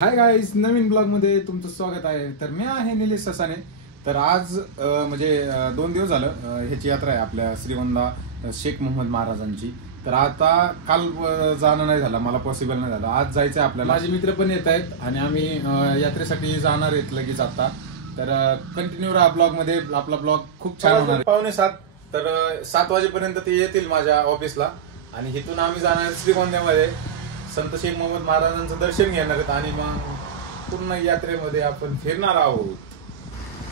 Hi guys, नवीन blog मध्ये तुमचं स्वागत आहे. तर मी आहे निलेश ससाने. तर आज म्हणजे 2 दिवस झालं ह्याची यात्रा आहे आपल्या श्रीगोंदा शेख मोहम्मद महाराजांची. तर आता काल जाणं नाही झालं, मला पॉसिबल नाही झालं. आज जायचं आहे आपल्याला. माझे मित्र पण येत आहेत आणि आम्ही यात्रेसाठी जाणार आहेत लगेच आता. तर कंटिन्यू राहा ब्लॉग मध्ये. आपला ब्लॉग खूप छान होणार आहे. 6:45 तर 7 वाजेपर्यंत ते येतील माझ्या ऑफिसला आणि इथून आम्ही जाणार श्रीगोंद्यामध्ये संत शेख मोहम्मद महाराजांचं दर्शन घेणार आहेत आणि मग पूर्ण यात्रेमध्ये आपण फिरणार आहोत.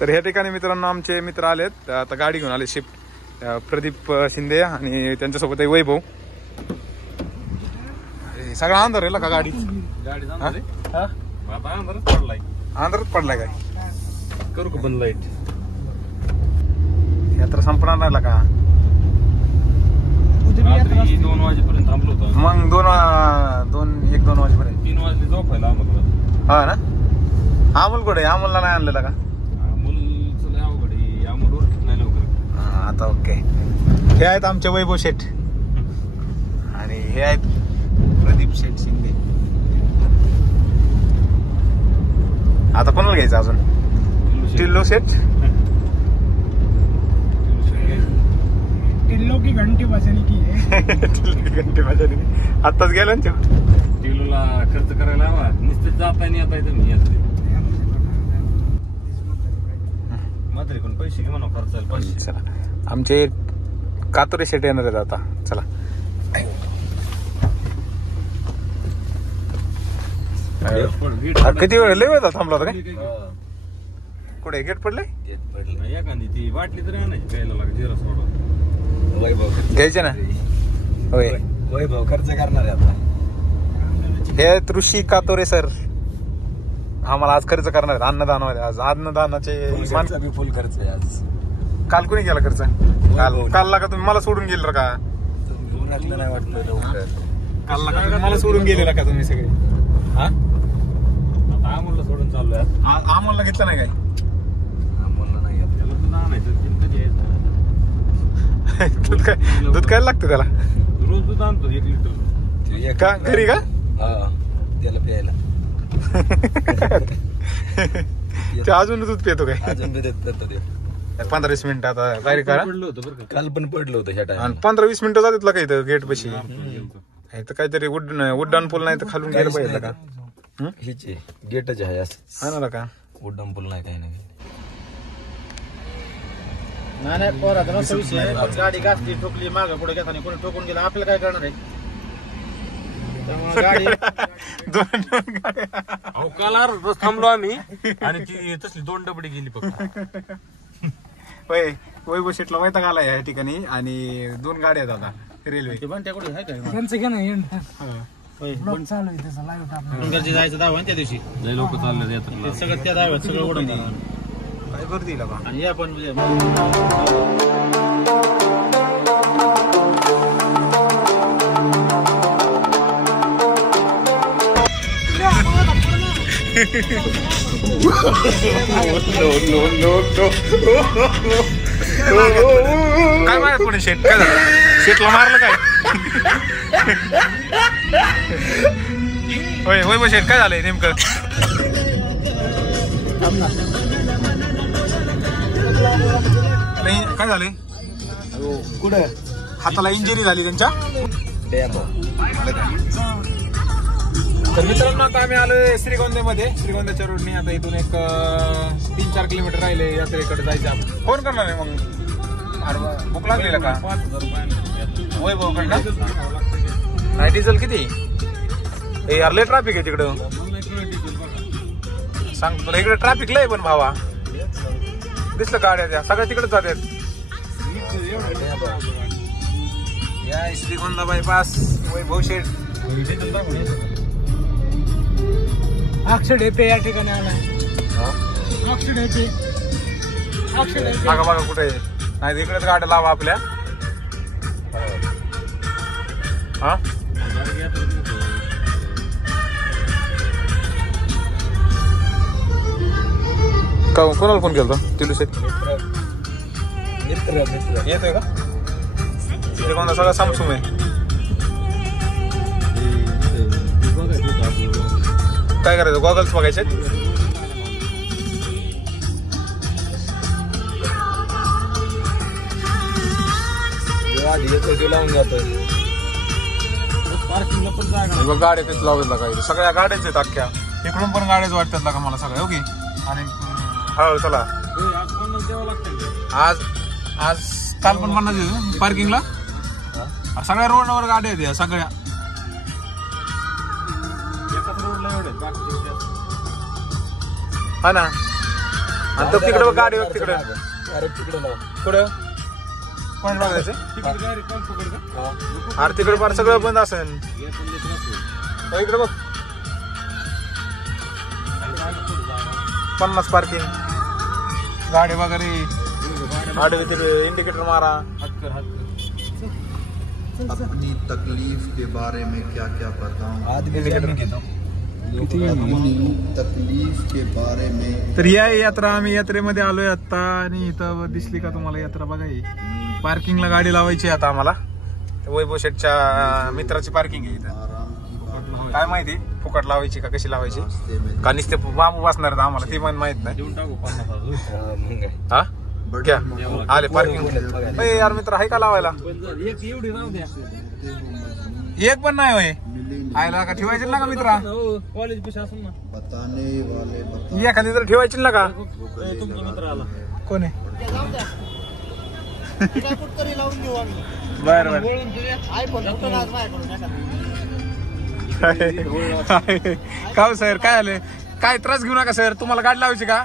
तर ह्या ठिकाणी मित्रांनो आमचे मित्र आलेत. आता गाडी घेऊन आले शिफ्ट. प्रदीप शिंदे आणि त्यांच्यासोबत आहे वैभव. सगळा अंधार आहे का गाडी अंधारच पडलाय काय? करू का बंद लाईट? यात्रा संपणार नाही का? 2 वाजेपर्यंत थांबलो होतो. मग 1-2 वाजेपर्यंत 3 वाजले झोपायला आम्हाला. हा ना. अमोल कुठे? अमोलला नाही आणलेला का? अमोलचं लय अवघड आहे. अमोल ओळखत नाही लवकर. आता ओके. हे आहेत आमचे वैभव शेठ आणि हे आहेत प्रदीप शेठ शिंदे. आता कोणाला घ्यायचं अजून? टिल्लो शेठ. टिल्लो की घंटी बजाने की है. टिल्लो की घंटी बजाने की. आत्ताच गेला ना टिल्लोला खर्च करायला हवा. नुसतं जाता नाही आता मी यात्रेत. मात्र कोण पैसे घे म्हणा खर्चायला पैसे. चला आमचे कातोरे शेट येणार आहेत आता. चला किती वेळ लय वेळ थांबला होता काय? कुठे गेट पडले? एखादी ती वाटली तरी आणायची प्यायला लागेल. जिरा सोडा घ्यायचे ना. होय, वैभव खर्च करणार आहे आता. हे ऋषी कातोरे सर आम्हाला आज खर्च करणार आहेत अन्नदानामध्ये. आज अन्नदानाचे फुल खर्च आहे आज. काल कोणी केला खर्च? कालला का तुम्ही मला सोडून गेले का? नाही वाटलं लवकर. कालला का मला सोडून गेलेला का तुम्ही सगळे? हा, आता आम्हाला सोडून चाललोय. आम्हाला घेतलं नाही काय? आम्हाला नाही त्याला तर आणायचं. दूध काय लागतं त्याला? रोज दूध आणतो 1 लिटर. का घरी का? त्याला प्यायला. ते अजून दूध पितो काय? अजून दूध देतो ते. 15-20 मिनिटं आता काय पडलं होतं बरं का. काल पण पडलं होतं ह्या टाइम. आणि 15-20 मिनिटं जातात का इथं गेट पशी? इथं काहीतरी उड्डाण पूल नाही तर खालून गेलं पाहिजे का? हिचे गेटच आहे असं. हा ना का? उड्डाण पूल नाही काही नाही. नाही पोरात नसतो विषय. गाडी घासली ठोकली मागं पुढे घेताना कोणी ठोकून गेलं आपल्याला काय करणार आहे? त्यामुळे गाडी काल अर्धाच थांबलो आम्ही आणि ती तसली 2 डबडी गेली फक्त. होय, वैभव शेटला वैताग आला या ठिकाणी आणि 2 गाड्या आहेत आता रेल्वे. पण त्याकडे आहे काय? त्यांचं घे ना चालू आहे त्याचा लाईव्ह टाकून जायचं दावा त्या दिवशी. लय लोक चालले यात्रेला. सगळं त्या दाव्यात सगळं उडून काय गर्दी का? आणि या पण काय मारत कोणी शेट? काय झालं? शेटला मारलं काय? होय होय शेट काय झालंय नेमकं? नाही काय झालंय? कुठे हाताला इंजुरी झाली त्यांच्या. तर मित्रांनो आता आम्ही आलोय श्रीगोंद्यामध्ये. श्रीगोंद्याच्या रोडने आता इथून एक 3-4 किलोमीटर राहिले यात्रेकडे जायचं. आपण फोन करणार आहे मग. भूक लागलेला का? 5,000 रुपये. वैभव कडनं नाही. डिझेल किती? हे यार लय ट्रॅफिक आहे तिकडं. सांग तुला इकडे ट्रॅफिक लय पण भावा. दिसलं गाड्या त्या सगळ्या तिकडे जातात. या श्रीगोंदा बायपास वैभव शेठ. अक्षर डेपे या ठिकाणी आलाय. अक्षर डेपे बघा बघा कुठे नाही इकडेच गाड्या लावा आपल्या. हा कोणाला फोन केला? टिल्लू शेठ येतोय का? श्रीगोंदा सगळा सामसूम आहे. काय करायचं गॉगल्स बघायचे लावून जातोय पार्किंगला पण जागा गाड्या तेच लावलेला काही सगळ्या गाड्याच आहेत अख्ख्या इकडून पण गाड्याच वाटतात का मला सगळ्या ओके आणि हळू चला आज आज काल पण 50 पार्किंगला सगळ्या रोडवर गाड्या आहेत सगळ्या हा ना आणि तो तिकडे गाडी बघ तिकडे कुठं कोण बघायचं अरे तिकडे फार सगळं बंद असेल इकडे बघ 50 पार्किंग गाडी वगैरे गाडी इंडिकेटर मारा अपनी तकलीफ के बारे में क्या क्या बताऊं तकलीफ के बारे में तर या यात्रा आम्ही यात्रेमध्ये आलोय आता आणि इथं दिसली का तुम्हाला यात्रा बघा ही पार्किंगला गाडी लावायची आता आम्हाला वैभव शेठच्या मित्राची पार्किंग आहे इथं काय माहिती फुकट लावायची का कशी लावायची का नुसते बांबू बसणार आहेत आम्हाला ते पण माहित नाही हा घ्या आले पार्किंग यार मित्र आहे का लावायला एक पण नाही होय आयला का ठेवायची ना का मित्रा कॉलेज पैसे असून ना बताने वाले एखादी तर ठेवायची ना का तुमचा मित्र आला कोण आहे बर बर का सर काय आले काय त्रास घेऊ नका सर तुम्हाला गाडी लावायची का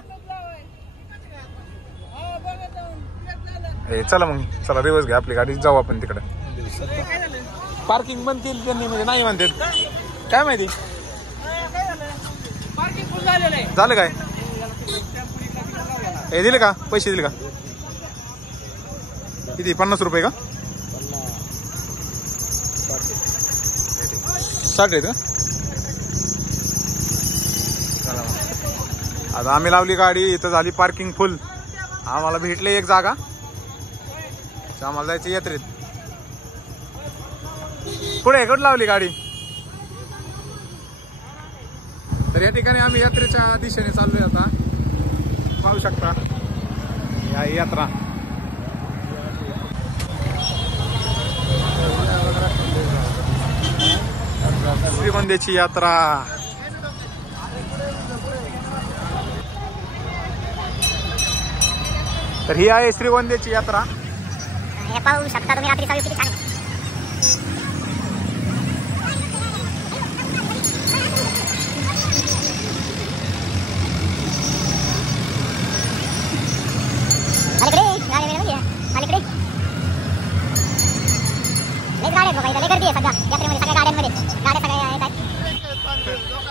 चला मग चला दिवस घ्या आपली गाडी जाऊ आपण तिकडे पार्किंग बंद केली त्यांनी म्हणजे नाही म्हणतात काय माहिती झालं काय हे दिले का पैसे दिले का किती 50 रुपये का 60 आहेत का चला आता आम्ही लावली गाडी इथं झाली पार्किंग फुल आम्हाला भेटले एक जागा आम्हाला जायचं यात्रेत पुढे कुठं लावली गाडी तर या ठिकाणी आम्ही यात्रेच्या दिशेने चाललोय आता पाहू शकता या यात्रा श्रीगोंद्याची यात्रा तर ही आहे श्रीगोंद्याची यात्रा पाहू शकता तुम्ही रात्री किती छान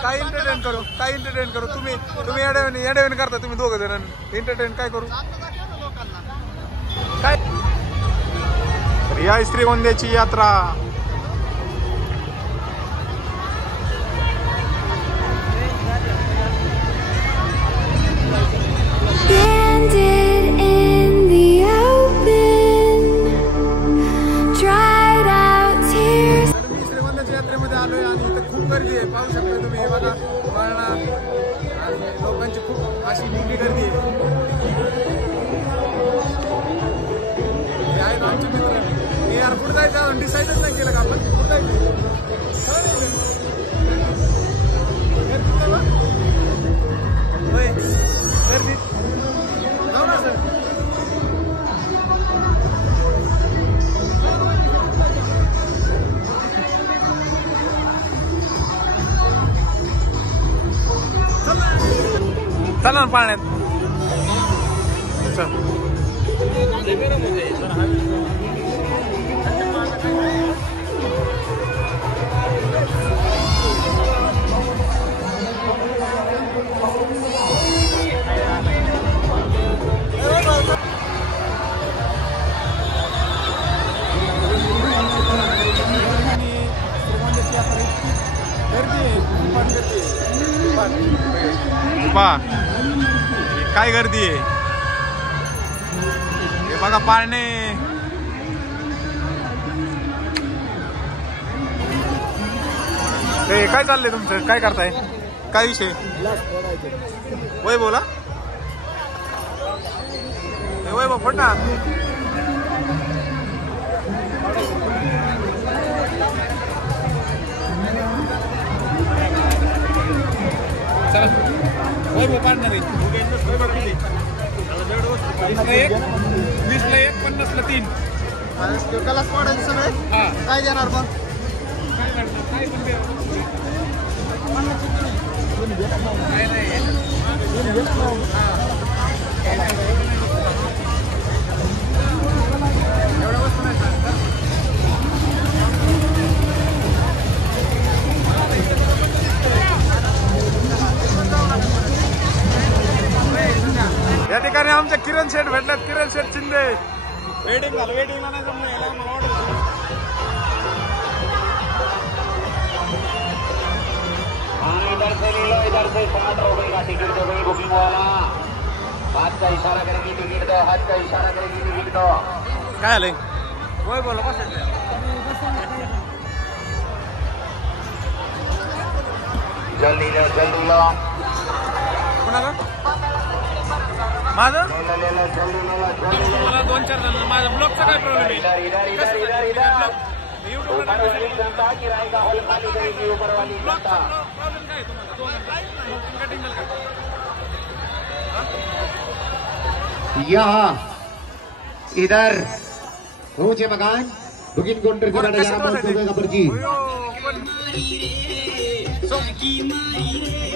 काय एंटरटेन करू तुम्ही एंटरटेन करता तुम्ही दोघं जण एंटरटेन काय करू काय या श्रीगोंद्याची यात्रा श्रीगोंद्याच्या यात्रेमध्ये आलोय आणि इथं खूप गर्दी आहे पाहू शकता तुम्ही बघा वळणा आणि लोकांची खूप अशी मोठी गर्दी आहे आमचे मित्र यार कुठं जायचं डिसाईडच नाही केलं का आपण कुठं जायचं गर्दी जाऊ ना सर चला ना पाण्यात काय गर्दी आहे हे बघा पाळणे काय चाललंय तुमचं काय करताय काय विषय वय बोला वय फोड ना चला वय पाडणार 20ला 1 50ला 3 कलास पडायचं सगळे काय देणार मग या ठिकाणी आमचे किरण शेठ भेटलेत किरण शेठ शिंदे वेटिंग झालं वेटिंगला नाही जमलं इधर से ले लो इधर से 60 रुपए का टिकट दो भाई बुकिंग वाला हाथ का इशारा करेगी टिकट दो हाथ का इशारा करेगी टिकट दो काय आलंय वय बोला कसं जल्दी लो कोणाला माझं ले लो जल्दी ले लो मला 2-4 जण माझा ब्लॉगचा काय प्रॉब्लेम आहे इधर ऊपर वाली जनता किराए का हल खाली करेगी ऊपर वाली जनता प्रॉब्लेम काय तुम्हाला कटिंग यहाँ इधर ऊंचे मकान बुकिंग काउंटर से बैठा जाना 500 रुपए का पर्ची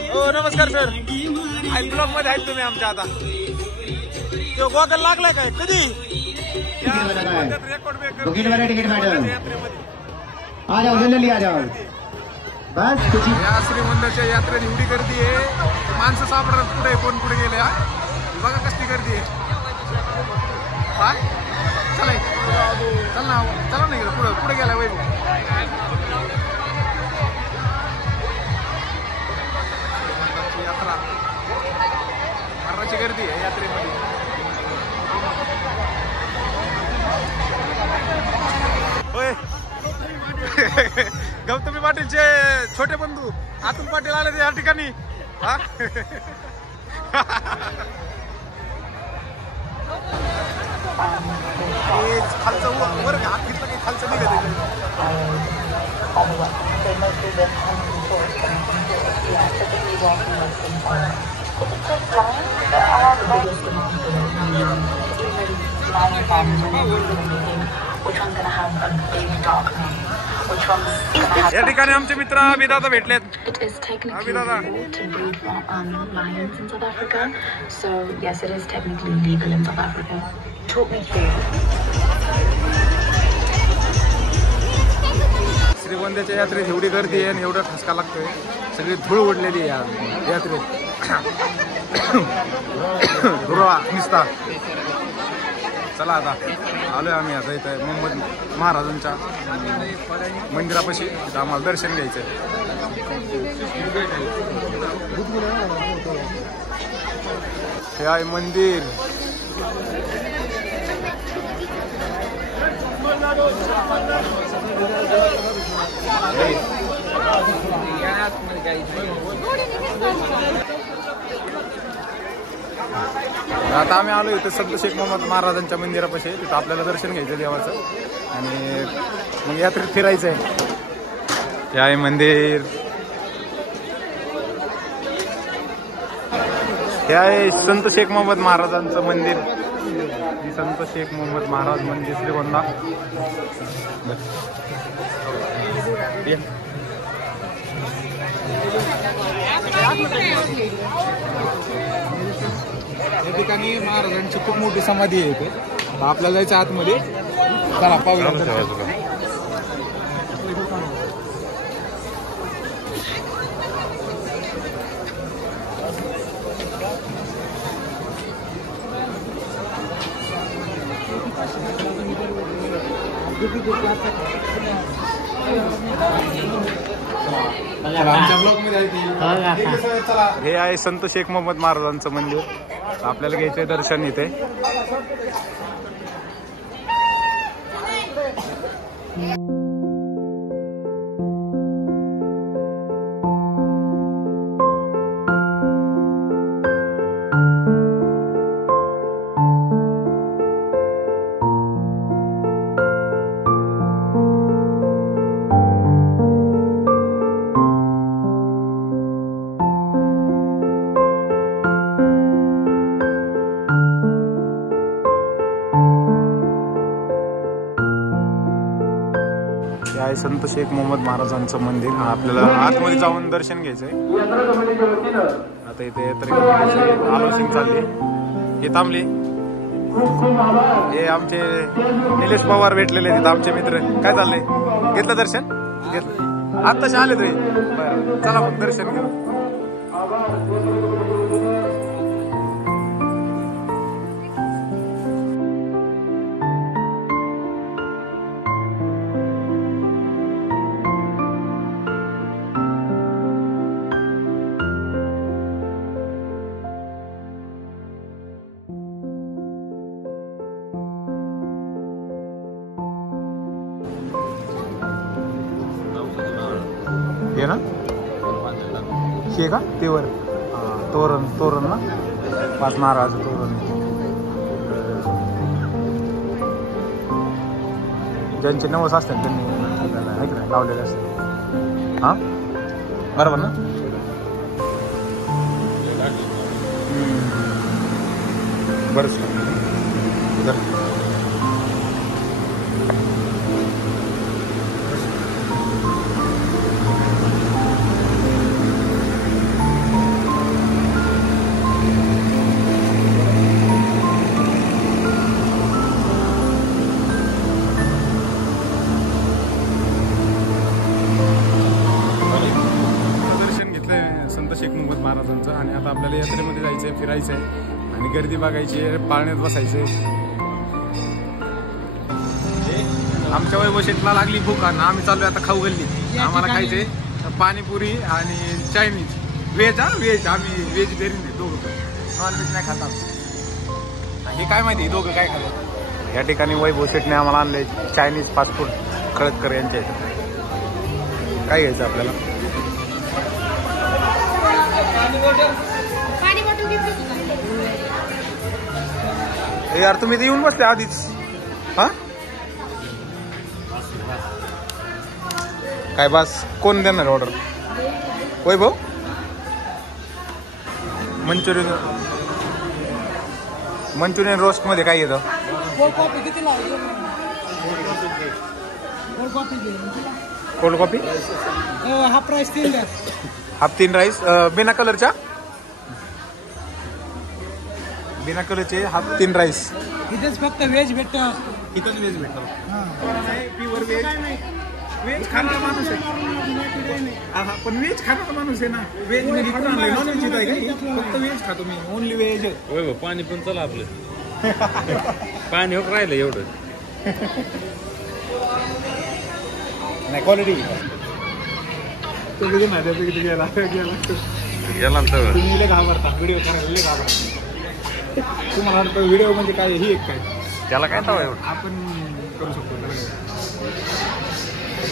हो नमस्कार सर ब्लॉग मध्ये आहेत तुम्ही आमच्या आता तो गॉगल लागलाय काय कधी बुकिंग वाला टिकट मॅडम आ जाओ जल्दी आ जाओ बस कुछ या श्रीमंताच्या यात्रेत एवढी गर्दी आहे माणसं सापडतात कुठे कोण कुठे गेले हा बघा कसली गर्दी आहे हा चला चल ना चला ना पुढे पुढे गेला वैभव यात्रा मरणाची गर्दी आहे यात्रेमध्ये होय गौतमी पाटीलचे छोटे बंधू अतुल पाटील आले या ठिकाणी हा खालचं वर हात घेतलं की खालचं निघत या ठिकाणी आमचे मित्र अभिदादा भेटलेत अभिदादा श्रीगोंद्याच्या यात्रेत एवढी गर्दी आहे आणि एवढा ठसका लागतोय सगळी धूळ उडलेली आहे या यात्रेत धुळा निसता चला आता आलोय आम्ही आता इथं मोहम्मद महाराजांच्या मंदिरापाशी इथं आम्हाला दर्शन घ्यायचं हे आहे मंदिर आता आम्ही आलो इथं संत शेख मोहम्मद महाराजांच्या मंदिरापाशी तिथं आपल्याला दर्शन घ्यायचं देवाचं आणि मग यात्रेत फिरायचं आहे हे आहे मंदिर हे आहे संत शेख मोहम्मद महाराजांचं मंदिर संत शेख मोहम्मद महाराज मंदिर श्रीगोंदा या ठिकाणी महाराजांची खूप मोठी समाधी आहे इथे आपल्याला जायचं आतमध्ये चला पाहूया हे आहे संत शेख मोहम्मद महाराजांचं मंदिर आपल्याला घ्यायचंय दर्शन इथे आहे संत शेख मोहम्मद महाराजांचं मंदिर. आपल्याला आतमध्ये जाऊन दर्शन घ्यायचंय. आता इथे आलोसिंग चालली. हे थांबले. हे आमचे निलेश पवार भेटलेले आहेत आमचे मित्र. काय चाललंय? घेतलं दर्शन? घेतलं. आत्ताशी आले रे. बरं चला मग दर्शन घेऊ. हे ना हे का ते वर तोरण तोरण ना 5 नारळाचं तोरण. ज्यांचे नवस असतात त्यांनी ऐकलं लावलेले असतात. हा बरोबर ना. बरंच संत शेख मोहम्मद महाराजांचं. आणि आता आपल्याला यात्रेमध्ये जायचंय, फिरायचंय आणि गर्दी बघायची, पाळण्यात बसायचंय. आमच्या वैभव शेठला लागली भूक आणि आम्ही चाललोय आता खाऊ गल्ली. आम्हाला खायचंय पाणीपुरी आणि चायनीज. Veg veg. आम्ही व्हेजिटेरियन दोघं पण, नॉनव्हेज नाही खाता. हे काय माहिती दोघं काय खातात. या ठिकाणी वैभव शेठने आम्हाला आणलंय चायनीज फास्ट फूड खळदकर यांच्या इथं. काय घ्यायचं आपल्याला? यार तुम्ही येऊन बसले आधीच. हा काय बस कोण देणार ऑर्डर? वैभव मंचुरियन रोस्ट मध्ये काय येतं? कोल्ड कॉफी हाफ प्राइस 3 द्या. हाफ 3 राईस बिना कलरच्या. बिना कलरचे हाफ 3 राईस. इथेच फक्त व्हेज भेटतं. इथंच व्हेज भेटतं. Pure veg. व्हेज खाणारा माणूस आहे. पण व्हेज खाणारा माणूस आहे ना. व्हेज मध्ये नॉन व्हेज येत आहे का? फक्त व्हेज खातो मी. Only veg. होय पाणी पण चला आपलं. पाणी होत राहिलं एवढं नाही. क्वालिटी तुम्ही माझ्यापैकी गेला तुम्ही घाबरता. व्हिडिओ करायला लय घाबरता. तुम्हाला वाटतं व्हिडिओ म्हणजे काय ही एक काय त्याला काय तवा एवढं आपण करू शकतो.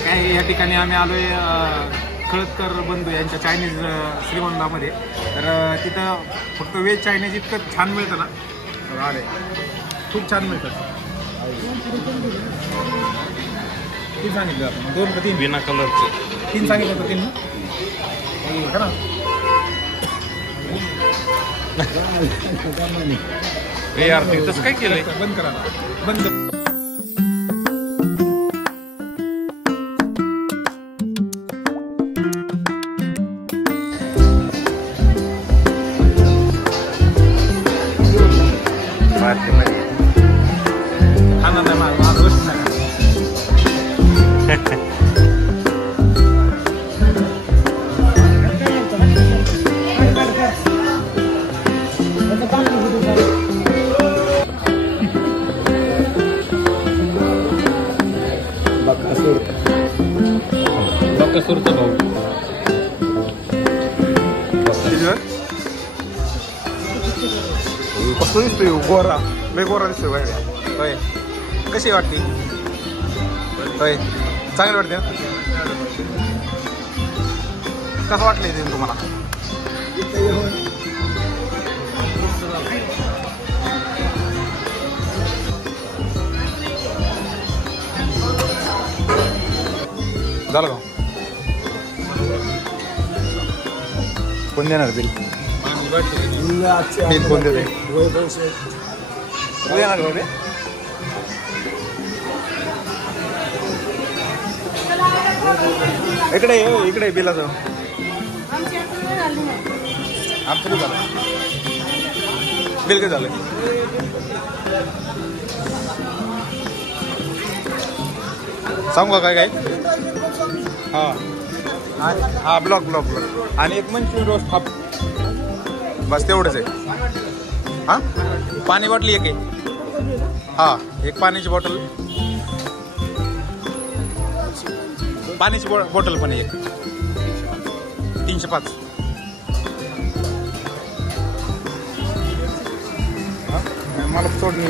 काय या ठिकाणी आम्ही आलोय खळदकर बंधू यांच्या चायनीज श्रीगोंदामध्ये. तर तिथं फक्त व्हेज चायनीज इतकं छान मिळतं ना. आले खूप छान मिळतं. 3 सांगितलं आपण. 2 का 3? बिना कलरचं 3 सांगितलं होतं. 3 ना. यार तसं काय केलंय? बंद करा. बंद. खाना नाही माझा गोष्ट नाही. बकासूरचा भाऊ कसं दिसतोय गोरा. लय गोरा दिसतोय बाहेर. होय कशी वाटते? होय चांगली वाटते. कसं वाटलं इथे तुम्हाला? झालं का? कोण देणार बिल? बिल कोण देते? तू देणार का? इकडे इकडे बिलाचं आमचं बिल झालं. बिल काय झालं? सांगू का काय हा ब्लॉक आणि एक मंचुरियन रोस्ट हाफ, बस तेवढंच आहे. हा पाणी बॉटली एक आहे. हा एक पाण्याची बॉटल, पाण्याची बॉटल पण एक 305. मला सोडणी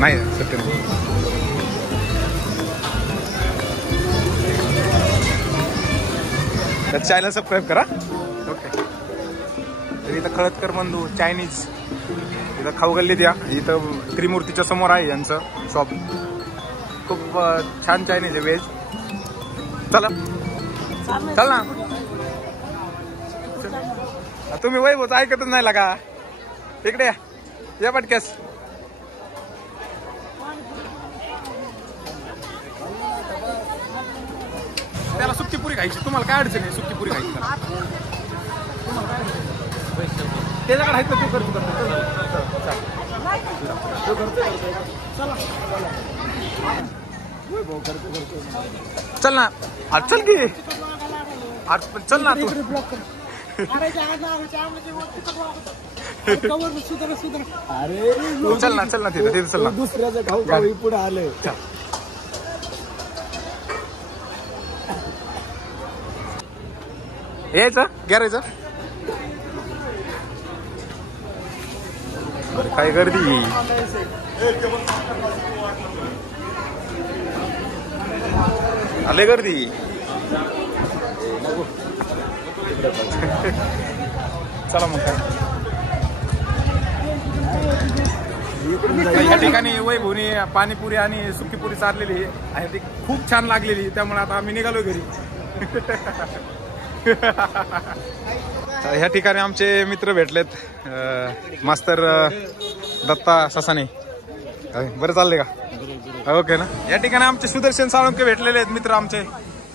नाही सत्य तर चॅनल सबस्क्राईब करा. ओके. तर इथं खळदकर बंधू चायनीज, इथं खाऊ गल्लीत या. इथं त्रिमूर्तीच्या समोर आहे यांचं शॉप. खूप छान चायनीज आहे, व्हेज. चला चल ना. तुम्ही वैभवच ऐकतच नाही लागा. इकडे या पटक्यास. त्याला सुक्की पुरी खायची. तुम्हाला काय अडचण आहे सुक्की पुरी खायची? त्याच्याकडे आहे तर तू करतो. चल ना चल की चल ना तू. चल ना तिथे चल ना. दुसऱ्याचं खाऊ पुढे आले. यायचं गॅरेजचं. काय गर्दी. आले गर्दी. चला मग काय. या ठिकाणी वैभवनी पाणीपुरी आणि सुकीपुरी चाललेली आहे आणि ती खूप छान लागलेली. त्यामुळे आता आम्ही निघालो घरी. ह्या ठिकाणी आमचे मित्र भेटलेत. मास्तर दत्ता ससाने. बरं चालले का? ओके ना. या ठिकाणी आमचे सुदर्शन साळुंके भेटलेले आहेत मित्र आमचे.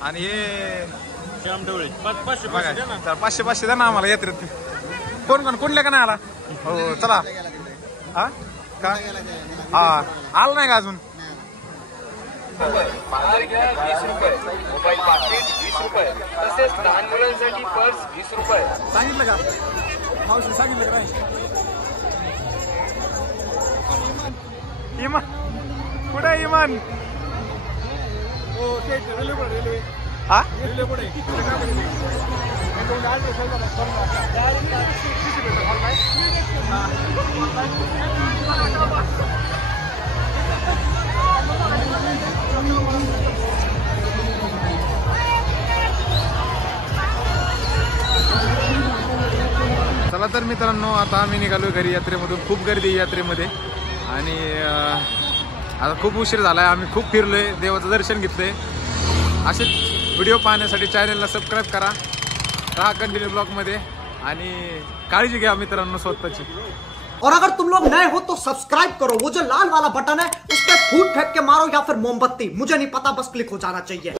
आणि हे 500 द्या ना आम्हाला यात्रेत. कोण कोणल्या का नाही आला? हो चला. हा का हा आला नाही का अजून? बाजार घ्या 20 रुपये, मोबाईल पाकिट 20 रुपये, तसेच लहान मुलांसाठी पर्स 20 रुपये. सांगितलं का मावशी? सांगितलं का नाही? इमान कुठे इमान? रेल्वे हा चला तर मित्रांनो, आता आम्ही निघालो घरी यात्रेमधून. खूप गर्दी आहे यात्रेमध्ये आणि आता खूप उशीर झाला आहे. आम्ही खूप फिरलोय, देवाचं दर्शन घेतलंय. असेच व्हिडिओ पाहण्यासाठी चॅनलला सबस्क्राईब करा. रहा कंटिन्यू ब्लॉगमध्ये आणि काळजी घ्या मित्रांनो स्वतःची. और अगर तुम लोग नए हो तो सब्सक्राइब करो. वो जो लाल वाला बटन है उस पर फूट फेंक के मारो या फिर मोमबत्ती, मुझे नहीं पता, बस क्लिक हो जाना चाहिए.